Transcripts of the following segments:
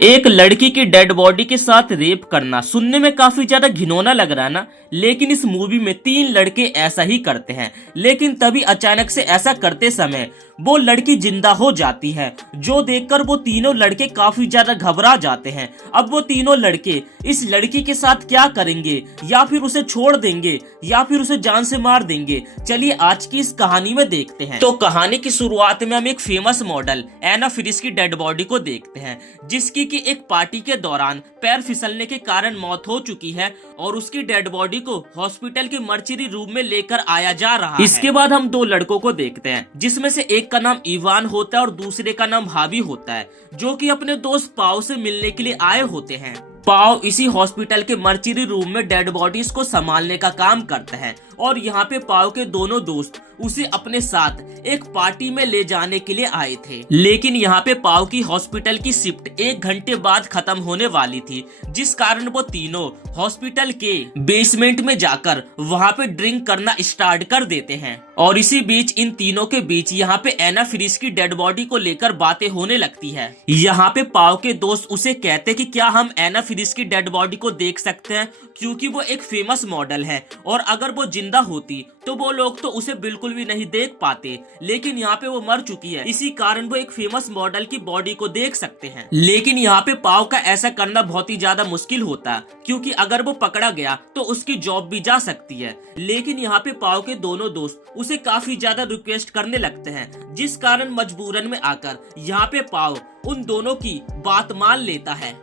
एक लड़की की डेड बॉडी के साथ रेप करना सुनने में काफी ज्यादा घिनौना लग रहा है ना। लेकिन इस मूवी में 3 लड़के ऐसा ही करते हैं, लेकिन तभी अचानक से ऐसा करते समय वो लड़की जिंदा हो जाती है, जो देखकर वो तीनों लड़के काफी ज्यादा घबरा जाते हैं। अब वो तीनों लड़के इस लड़की के साथ क्या करेंगे, या फिर उसे छोड़ देंगे या फिर उसे जान से मार देंगे, चलिए आज की इस कहानी में देखते हैं। तो कहानी की शुरुआत में हम एक फेमस मॉडल एना फेरिस की डेड बॉडी को देखते हैं, जिसकी कि एक पार्टी के दौरान पैर फिसलने के कारण मौत हो चुकी है और उसकी डेड बॉडी को हॉस्पिटल के मर्चरी रूम में लेकर आया जा रहा है। इसके बाद हम 2 लड़कों को देखते हैं, जिसमें से एक का नाम इवान होता है और दूसरे का नाम हावी होता है, जो कि अपने दोस्त पाओ से मिलने के लिए आए होते हैं। पाओ इसी हॉस्पिटल के मर्चरी रूम में डेड बॉडीज को संभालने का काम करता है और यहाँ पे पाओ के दोनों दोस्त उसे अपने साथ एक पार्टी में ले जाने के लिए आए थे। लेकिन यहाँ पे पाओ की हॉस्पिटल की शिफ्ट 1 घंटे बाद खत्म होने वाली थी, जिस कारण वो तीनों हॉस्पिटल के बेसमेंट में जाकर वहाँ पे ड्रिंक करना स्टार्ट कर देते हैं। और इसी बीच इन तीनों के बीच यहाँ पे एना फेरिस की डेड बॉडी को लेकर बातें होने लगती है। यहाँ पे पाओ के दोस्त उसे कहते कि क्या हम एना फेरिस की डेड बॉडी को देख सकते हैं, क्योंकि वो एक फेमस मॉडल है और अगर वो जिंदा होती तो वो लोग तो उसे बिल्कुल भी नहीं देख पाते। लेकिन यहाँ पे वो मर चुकी है, इसी कारण वो एक फेमस मॉडल की बॉडी को देख सकते हैं। लेकिन यहाँ पे पाओ का ऐसा करना बहुत ही ज्यादा मुश्किल होता है, क्योंकि अगर वो पकड़ा गया तो उसकी जॉब भी जा सकती है। लेकिन यहाँ पे पाओ के दोनों दोस्त उसे काफी ज्यादा रिक्वेस्ट करने लगते हैं, जिस कारण मजबूरन में आकर यहाँ पे पाओ उन दोनों की बात मान लेता है।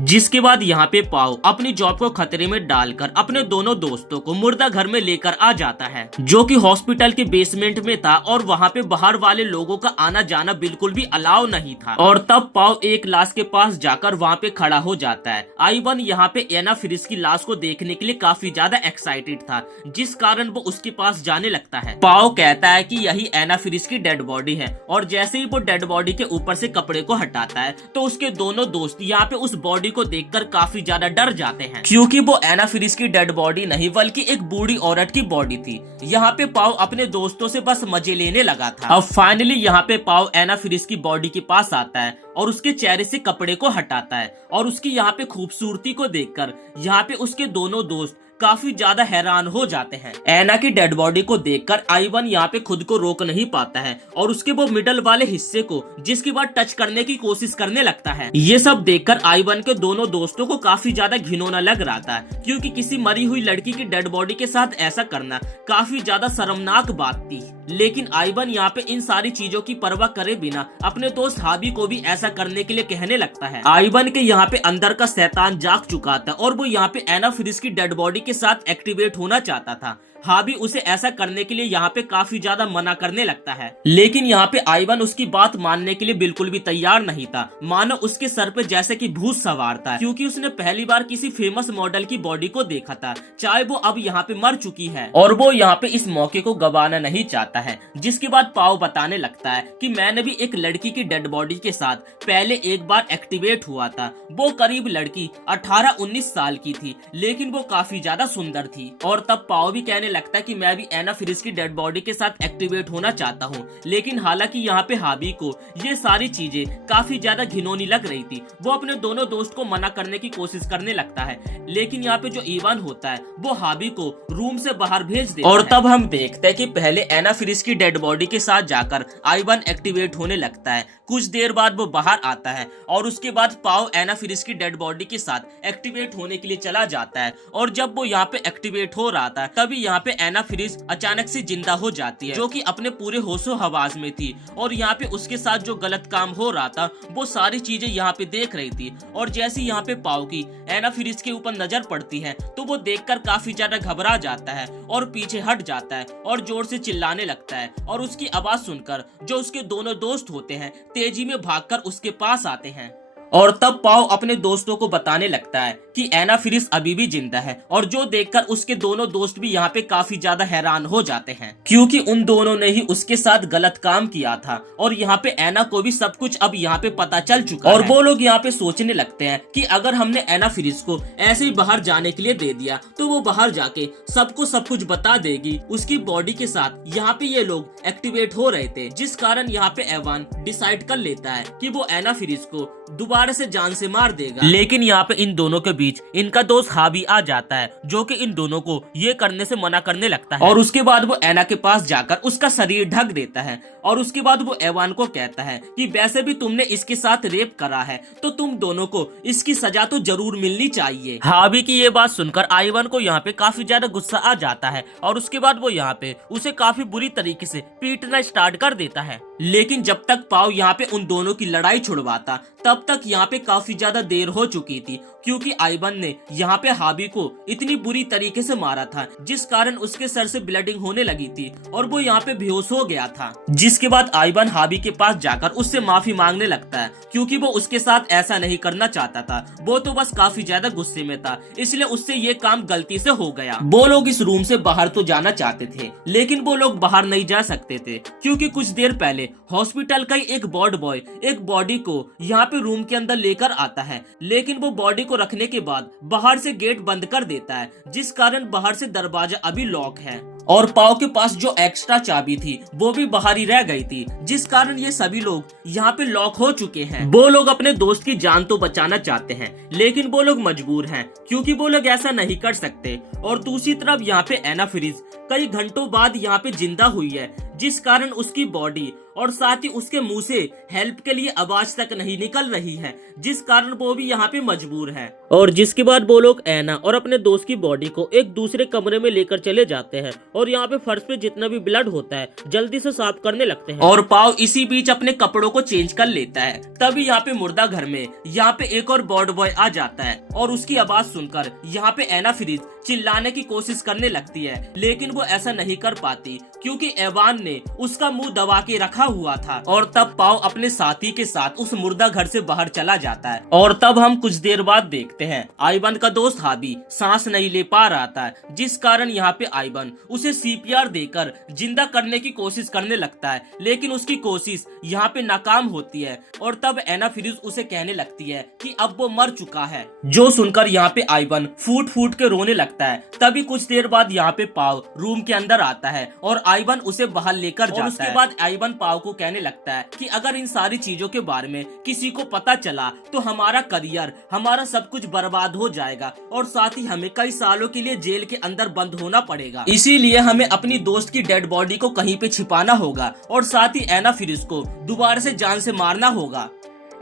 जिसके बाद यहाँ पे पाओ अपनी जॉब को खतरे में डालकर अपने दोनों दोस्तों को मुर्दा घर में लेकर आ जाता है, जो कि हॉस्पिटल के बेसमेंट में था और वहाँ पे बाहर वाले लोगों का आना जाना बिल्कुल भी अलाउ नहीं था। और तब पाओ एक लाश के पास जाकर वहाँ पे खड़ा हो जाता है। आइवन यहाँ पे एना फेरिस की लाश को देखने के लिए काफी ज्यादा एक्साइटेड था, जिस कारण वो उसके पास जाने लगता है। पाओ कहता है कि यही एना फेरिस की डेड बॉडी है, और जैसे ही वो डेड बॉडी के ऊपर से कपड़े को हटाता है तो उसके दोनों दोस्त यहाँ पे उस बॉडी को देखकर काफी ज्यादा डर जाते हैं, क्योंकि वो एना फेरिस की डेड बॉडी नहीं बल्कि एक बूढ़ी औरत की बॉडी थी। यहाँ पे पाओ अपने दोस्तों से बस मजे लेने लगा था। अब फाइनली यहाँ पे पाओ एना फेरिस की बॉडी के पास आता है और उसके चेहरे से कपड़े को हटाता है और उसकी यहाँ पे खूबसूरती को देखकर यहाँ पे उसके दोनों दोस्त काफी ज्यादा हैरान हो जाते हैं। एना की डेड बॉडी को देखकर आइवन यहाँ पे खुद को रोक नहीं पाता है और उसके वो मिडल वाले हिस्से को जिसके बाद टच करने की कोशिश करने लगता है। ये सब देखकर आइवन के दोनों दोस्तों को काफी ज्यादा घिनौना लग रहा था, क्योंकि किसी मरी हुई लड़की की डेड बॉडी के साथ ऐसा करना काफी ज्यादा शर्मनाक बात थी। लेकिन आइवन यहाँ पे इन सारी चीजों की परवाह करे बिना अपने दोस्त हाबी को भी ऐसा करने के लिए कहने लगता है। आइवन के यहाँ पे अंदर का शैतान जाग चुका था और वो यहाँ पे एना फेरिस की डेड बॉडी के साथ एक्टिवेट होना चाहता था। हाबी उसे ऐसा करने के लिए यहाँ पे काफी ज्यादा मना करने लगता है, लेकिन यहाँ पे आइवन उसकी बात मानने के लिए बिल्कुल भी तैयार नहीं था। मानो उसके सर पे जैसे कि भूत सवार था, क्योंकि उसने पहली बार किसी फेमस मॉडल की बॉडी को देखा था, चाहे वो अब यहाँ पे मर चुकी है, और वो यहाँ पे इस मौके को गवाना नहीं चाहता है। जिसके बाद पाओ बताने लगता है कि मैंने भी एक लड़की की डेड बॉडी के साथ पहले एक बार एक्टिवेट हुआ था। वो करीब लड़की 18-19 साल की थी, लेकिन वो काफी ज्यादा सुंदर थी। और तब पाओ भी कहने लगता है कि मैं भी एना फेरिस की डेड बॉडी के साथ एक्टिवेट होना चाहता हूँ। लेकिन हालांकि यहाँ पे हाबी को ये सारी चीजें काफी ज्यादा घिनौनी लग रही थी। वो अपने दोनों दोस्त को मना करने की कोशिश करने लगता है, लेकिन यहाँ पे जो इवान होता है वो हाबी को रूम से बाहर भेज देता है। और तब हम देखते हैं कि पहले एना फेरिस की डेड बॉडी के साथ जाकर आइवन एक्टिवेट होने लगता है। कुछ देर बाद वो बाहर आता है और उसके बाद पाओ एना फेरिस की डेड बॉडी के साथ एक्टिवेट होने के लिए चला जाता है। और जब वो यहाँ पे एक्टिवेट हो रहा था तभी यहाँ पे एना फेरिस अचानक से जिंदा हो जाती है, जो कि अपने पूरे होशो हवास में थी। और यहाँ पे उसके साथ जो गलत काम हो रहा था वो सारी चीजें यहाँ पे देख रही थी। और जैसे यहाँ पे पाओ की एना फेरिस के ऊपर नजर पड़ती है तो वो देखकर काफी ज्यादा घबरा जाता है और पीछे हट जाता है और जोर से चिल्लाने लगता है। और उसकी आवाज सुनकर जो उसके दोनों दोस्त होते हैं तेजी में भागकर उसके पास आते हैं। और तब पाओ अपने दोस्तों को बताने लगता है कि एना फेरिस अभी भी जिंदा है, और जो देखकर उसके दोनों दोस्त भी यहाँ पे काफी ज्यादा हैरान हो जाते हैं, क्योंकि उन दोनों ने ही उसके साथ गलत काम किया था। और यहाँ पे एना को भी सब कुछ अब यहाँ पे पता चल चुका है। और वो लोग यहाँ पे सोचने लगते हैं कि अगर हमने एना फेरिस को ऐसे ही बाहर जाने के लिए दे दिया तो वो बाहर जाके सबको सब कुछ बता देगी। उसकी बॉडी के साथ यहाँ पे ये लोग एक्टिवेट हो रहे थे, जिस कारण यहाँ पे एवान डिसाइड कर लेता है कि वो एना फेरिस को दोबारा से जान से मार देगा। लेकिन यहाँ पे इन दोनों के बीच इनका दोस्त हाबी आ जाता है, जो कि इन दोनों को ये करने से मना करने लगता है। और उसके बाद वो एना के पास जाकर उसका शरीर ढक देता है और उसके बाद वो एवान को कहता है कि वैसे भी तुमने इसके साथ रेप करा है तो तुम दोनों को इसकी सजा तो जरूर मिलनी चाहिए। हाबी की ये बात सुनकर आइवन को यहाँ पे काफी ज्यादा गुस्सा आ जाता है और उसके बाद वो यहाँ पे उसे काफी बुरी तरीके से पीटना स्टार्ट कर देता है। लेकिन जब तक पाव यहाँ पे उन दोनों की लड़ाई छुड़वाता तब तक यहाँ पे काफी ज्यादा देर हो चुकी थी, क्योंकि आइवन ने यहाँ पे हाबी को इतनी बुरी तरीके से मारा था जिस कारण उसके सर से ब्लडिंग होने लगी थी और वो यहाँ पे बेहोश हो गया था। जिसके बाद आइवन हाबी के पास जाकर उससे माफी मांगने लगता है, क्योंकि वो उसके साथ ऐसा नहीं करना चाहता था। वो तो बस काफी ज्यादा गुस्से में था, इसलिए उससे ये काम गलती से हो गया। वो लोग इस रूम से बाहर तो जाना चाहते थे, लेकिन वो लोग बाहर नहीं जा सकते थे, क्योंकि कुछ देर पहले हॉस्पिटल का एक वार्ड बॉय एक बॉडी को यहाँ पे रूम के अंदर लेकर आता है, लेकिन वो बॉडी को रखने के बाद बाहर से गेट बंद कर देता है, जिस कारण बाहर से दरवाजा अभी लॉक है और पाव के पास जो एक्स्ट्रा चाबी थी वो भी बाहर ही रह गई थी, जिस कारण ये सभी लोग यहाँ पे लॉक हो चुके हैं। वो लोग अपने दोस्त की जान तो बचाना चाहते हैं, लेकिन वो लोग मजबूर हैं, क्योंकि वो लोग ऐसा नहीं कर सकते। और दूसरी तरफ यहाँ पे एना फ्रीज कई घंटों बाद यहाँ पे जिंदा हुई है, जिस कारण उसकी बॉडी और साथ ही उसके मुंह से हेल्प के लिए आवाज तक नहीं निकल रही है, जिस कारण वो भी यहाँ पे मजबूर है। और जिसके बाद वो लोग एना और अपने दोस्त की बॉडी को एक दूसरे कमरे में लेकर चले जाते हैं और यहाँ पे फर्श पे जितना भी ब्लड होता है जल्दी से साफ करने लगते हैं। और पाव इसी बीच अपने कपड़ों को चेंज कर लेता है। तभी यहाँ पे मुर्दा घर में यहाँ पे एक और वार्ड बॉय आ जाता है और उसकी आवाज सुनकर यहाँ पे एना फ्रीज चिल्लाने की कोशिश करने लगती है, लेकिन वो ऐसा नहीं कर पाती, क्योंकि एवान ने उसका मुंह दबा के रखा हुआ था। और तब पाव अपने साथी के साथ उस मुर्दा घर से बाहर चला जाता है। और तब हम कुछ देर बाद देखते हैं आइवन का दोस्त हाबी सांस नहीं ले पा रहा था, जिस कारण यहाँ पे आइवन उसे सीपीआर देकर जिंदा करने की कोशिश करने लगता है, लेकिन उसकी कोशिश यहाँ पे नाकाम होती है। और तब एना फ्रीज उसे कहने लगती है कि अब वो मर चुका है, जो सुनकर यहाँ पे आइवन फूट फूट के रोने लगता है। तभी कुछ देर बाद यहाँ पे पाव रूम के अंदर आता है और आइवन उसे बाहर लेकर जाता है। उसके बाद आइवन पाव को कहने लगता है कि अगर इन सारी चीजों के बारे में किसी को पता चला तो हमारा करियर, हमारा सब कुछ बर्बाद हो जाएगा और साथ ही हमें कई सालों के लिए जेल के अंदर बंद होना पड़ेगा। इसीलिए हमें अपनी दोस्त की डेड बॉडी को कहीं पे छिपाना होगा और साथ ही एना फ्रीज को दोबारा से जान से मारना होगा।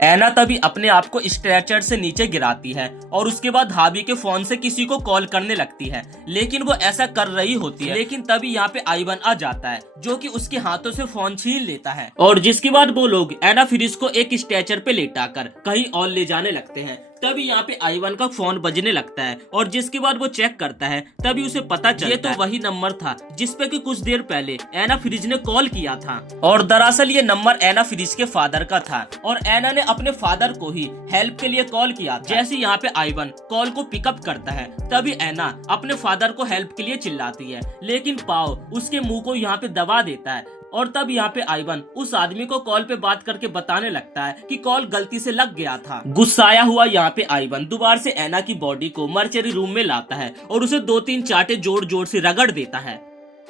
एना तभी अपने आप को स्ट्रेचर से नीचे गिराती है और उसके बाद हाबी के फोन से किसी को कॉल करने लगती है, लेकिन वो ऐसा कर रही होती है। लेकिन तभी यहाँ पे आइवन आ जाता है, जो कि उसके हाथों से फोन छीन लेता है। और जिसके बाद वो लोग एना फ्रीज को एक स्ट्रेचर पे लेटाकर कहीं और ले जाने लगते हैं। तभी यहाँ पे आइवन का फोन बजने लगता है और जिसके बाद वो चेक करता है, तभी उसे पता चलता है ये तो वही नंबर था जिसपे कि कुछ देर पहले एना फ्रीज ने कॉल किया था। और दरअसल ये नंबर एना फ्रीज के फादर का था और एना ने अपने फादर को ही हेल्प के लिए कॉल किया था। जैसे यहाँ पे आइवन कॉल को पिकअप करता है, तभी एना अपने फादर को हेल्प के लिए चिल्लाती है, लेकिन पाव उसके मुंह को यहाँ पे दबा देता है। और तब यहाँ पे आइवन उस आदमी को कॉल पे बात करके बताने लगता है कि कॉल गलती से लग गया था। गुस्साया हुआ यहाँ पे आइवन दोबारा से एना की बॉडी को मर्चरी रूम में लाता है और उसे 2-3 चाटे जोर जोर से रगड़ देता है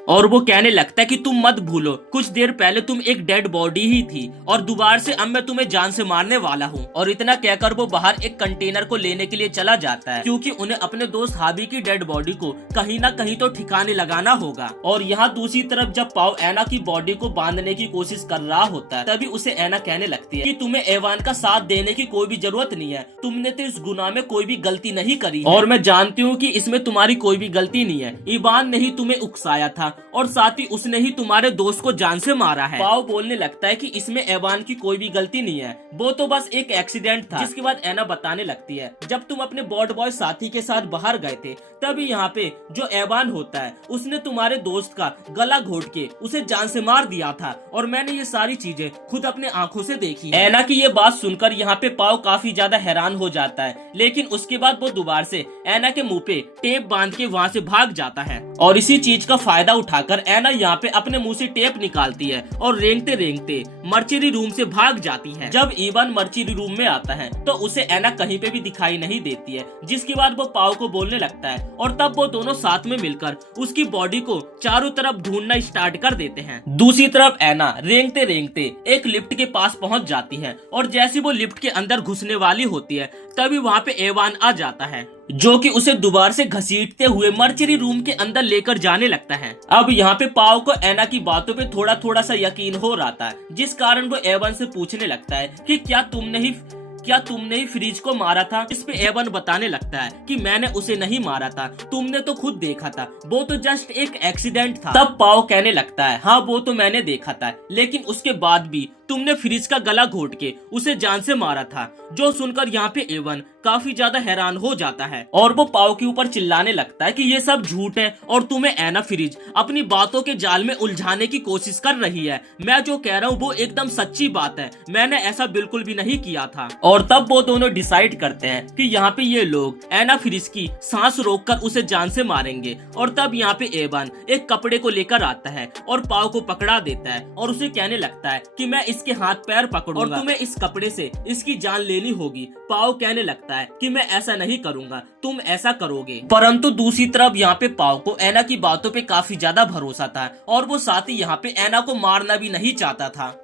और वो कहने लगता है कि तुम मत भूलो, कुछ देर पहले तुम एक डेड बॉडी ही थी और दोबारा से अब मैं तुम्हें जान से मारने वाला हूँ। और इतना कहकर वो बाहर एक कंटेनर को लेने के लिए चला जाता है, क्योंकि उन्हें अपने दोस्त हाबी की डेड बॉडी को कहीं ना कहीं तो ठिकाने लगाना होगा। और यहाँ दूसरी तरफ जब पाव एना की बॉडी को बांधने की कोशिश कर रहा होता है, तभी उसे एना कहने लगती है कि तुम्हें एवान का साथ देने की कोई भी जरूरत नहीं है, तुमने तो इस गुनाह में कोई भी गलती नहीं करी और मैं जानती हूँ कि इसमें तुम्हारी कोई भी गलती नहीं है। इवान ने ही तुम्हें उकसाया था और साथ ही उसने ही तुम्हारे दोस्त को जान से मारा है। पाव बोलने लगता है कि इसमें एवान की कोई भी गलती नहीं है, वो तो बस एक एक्सीडेंट था। जिसके बाद एना बताने लगती है जब तुम अपने बॉड बॉय साथी के साथ बाहर गए थे, तभी यहाँ पे जो एवान होता है उसने तुम्हारे दोस्त का गला घोट के उसे जान से मार दिया था और मैंने ये सारी चीजें खुद अपने आंखों से देखी। एना की ये बात सुनकर यहाँ पे पाव काफी ज्यादा हैरान हो जाता है, लेकिन उसके बाद वो दोबारा से एना के मुंह पे टेप बांध के वहाँ से भाग जाता है। और इसी चीज का फायदा उठाकर एना यहाँ पे अपने मुंह से टेप निकालती है और रेंगते रेंगते मर्चरी रूम से भाग जाती है। जब इवान मर्चरी रूम में आता है तो उसे एना कहीं पे भी दिखाई नहीं देती है, जिसके बाद वो पाओ को बोलने लगता है और तब वो दोनों साथ में मिलकर उसकी बॉडी को चारों तरफ ढूंढना स्टार्ट कर देते हैं। दूसरी तरफ एना रेंगते रेंगते एक लिफ्ट के पास पहुंच जाती है और जैसे वो लिफ्ट के अंदर घुसने वाली होती है तभी वहाँ पे एवान आ जाता है, जो कि उसे दोबारा से घसीटते हुए मर्चरी रूम के अंदर लेकर जाने लगता है। अब यहाँ पे पाओ को एना की बातों पे थोड़ा थोड़ा सा यकीन हो रहा था, जिस कारण वो एवन से पूछने लगता है कि क्या तुमने ही फ्रिज को मारा था। इस पे एवन बताने लगता है कि मैंने उसे नहीं मारा था, तुमने तो खुद देखा था, वो तो जस्ट एक एक्सीडेंट था। तब पाओ कहने लगता है हाँ वो तो मैंने देखा था, लेकिन उसके बाद भी तुमने फ्रिज का गला घोट के उसे जान से मारा था। जो सुनकर यहाँ पे एवन काफी ज्यादा हैरान हो जाता है और वो पाओ के ऊपर चिल्लाने लगता है कि ये सब झूठ है और तुम्हें एना फ्रिज अपनी बातों के जाल में उलझाने की कोशिश कर रही है। मैं जो कह रहा हूँ वो एकदम सच्ची बात है, मैंने ऐसा बिल्कुल भी नहीं किया था। और तब वो दोनों डिसाइड करते हैं कि यहाँ पे ये लोग एना फ्रिज की सांस रोककर उसे जान से मारेंगे। और तब यहाँ पे एवन एक कपड़े को लेकर आता है और पाओ को पकड़ा देता है और उसे कहने लगता है कि मैं इसके हाथ पैर पकड़ूंगा और तुम्हें इस कपड़े से इसकी जान लेनी होगी। पाओ कहने लगता है कि मैं ऐसा नहीं करूंगा, तुम ऐसा करोगे। परंतु दूसरी तरफ यहाँ पे पाओ को एना की बातों पे काफी ज्यादा भरोसा था और वो साथ ही यहाँ पे एना को मारना भी नहीं चाहता था।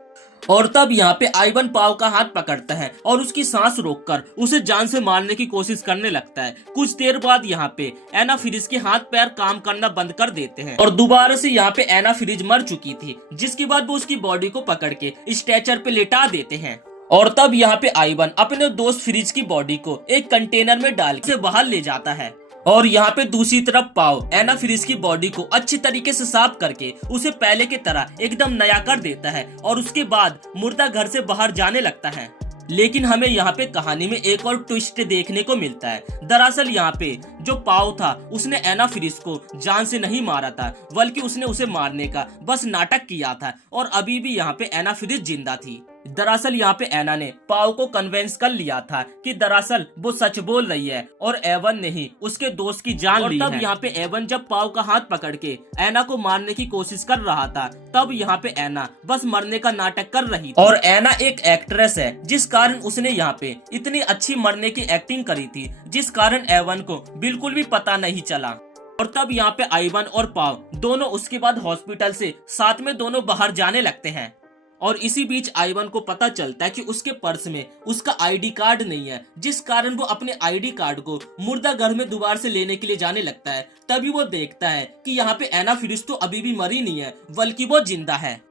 और तब यहाँ पे आइवन पाओ का हाथ पकड़ता है और उसकी सांस रोककर उसे जान से मारने की कोशिश करने लगता है। कुछ देर बाद यहाँ पे एना फ्रिज के हाथ पैर काम करना बंद कर देते हैं और दोबारा से यहाँ पे एना फ्रिज मर चुकी थी, जिसके बाद वो उसकी बॉडी को पकड़ के स्ट्रेचर पे लेटा देते हैं। और तब यहाँ पे आइवन अपने दोस्त फ्रिज की बॉडी को एक कंटेनर में डाल के बाहर ले जाता है। और यहाँ पे दूसरी तरफ पाओ एना फ्रिज की बॉडी को अच्छी तरीके से साफ करके उसे पहले की तरह एकदम नया कर देता है और उसके बाद मुर्दा घर से बाहर जाने लगता है। लेकिन हमें यहाँ पे कहानी में एक और ट्विस्ट देखने को मिलता है। दरअसल यहाँ पे जो पाओ था उसने एना फ्रिज को जान से नहीं मारा था, बल्कि उसने उसे मारने का बस नाटक किया था और अभी भी यहाँ पे एना फ्रिज जिंदा थी। दरअसल यहाँ पे एना ने पाओ को कन्वेंस कर लिया था कि दरअसल वो सच बोल रही है और एवन ने ही उसके दोस्त की जान ली है। तब यहाँ पे एवन जब पाओ का हाथ पकड़ के एना को मारने की कोशिश कर रहा था, तब यहाँ पे एना बस मरने का नाटक कर रही थी। और एना एक एक्ट्रेस है, जिस कारण उसने यहाँ पे इतनी अच्छी मरने की एक्टिंग करी थी, जिस कारण एवन को बिल्कुल भी पता नहीं चला। और तब यहाँ पे आइवन और पाओ दोनों उसके बाद हॉस्पिटल से साथ में दोनों बाहर जाने लगते हैं। और इसी बीच आइवन को पता चलता है कि उसके पर्स में उसका आईडी कार्ड नहीं है, जिस कारण वो अपने आईडी कार्ड को मुर्दा घर में दोबारा से लेने के लिए जाने लगता है। तभी वो देखता है कि यहाँ पे एना फ्रिज तो अभी भी मरी नहीं है, बल्कि वो जिंदा है।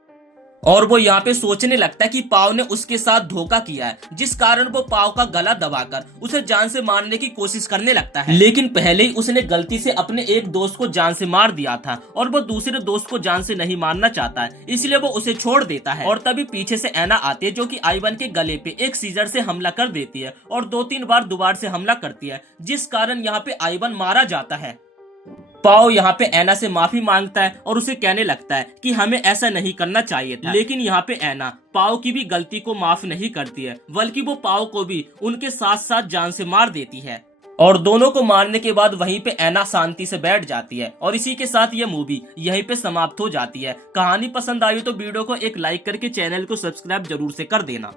और वो यहाँ पे सोचने लगता है कि पाओ ने उसके साथ धोखा किया है, जिस कारण वो पाओ का गला दबाकर उसे जान से मारने की कोशिश करने लगता है। लेकिन पहले ही उसने गलती से अपने एक दोस्त को जान से मार दिया था और वो दूसरे दोस्त को जान से नहीं मारना चाहता है, इसलिए वो उसे छोड़ देता है। और तभी पीछे से एना आती है, जो कि आइवन के गले पे एक सीजर से हमला कर देती है और 2-3 बार दोबारा से हमला करती है, जिस कारण यहाँ पे आइवन मारा जाता है। पाओ यहाँ पे एना से माफी मांगता है और उसे कहने लगता है कि हमें ऐसा नहीं करना चाहिए था। लेकिन यहाँ पे एना पाओ की भी गलती को माफ नहीं करती है, बल्कि वो पाओ को भी उनके साथ साथ जान से मार देती है। और दोनों को मारने के बाद वहीं पे एना शांति से बैठ जाती है। और इसी के साथ ये मूवी यहीं पे समाप्त हो जाती है। कहानी पसंद आई तो वीडियो को एक लाइक करके चैनल को सब्सक्राइब जरूर से कर देना।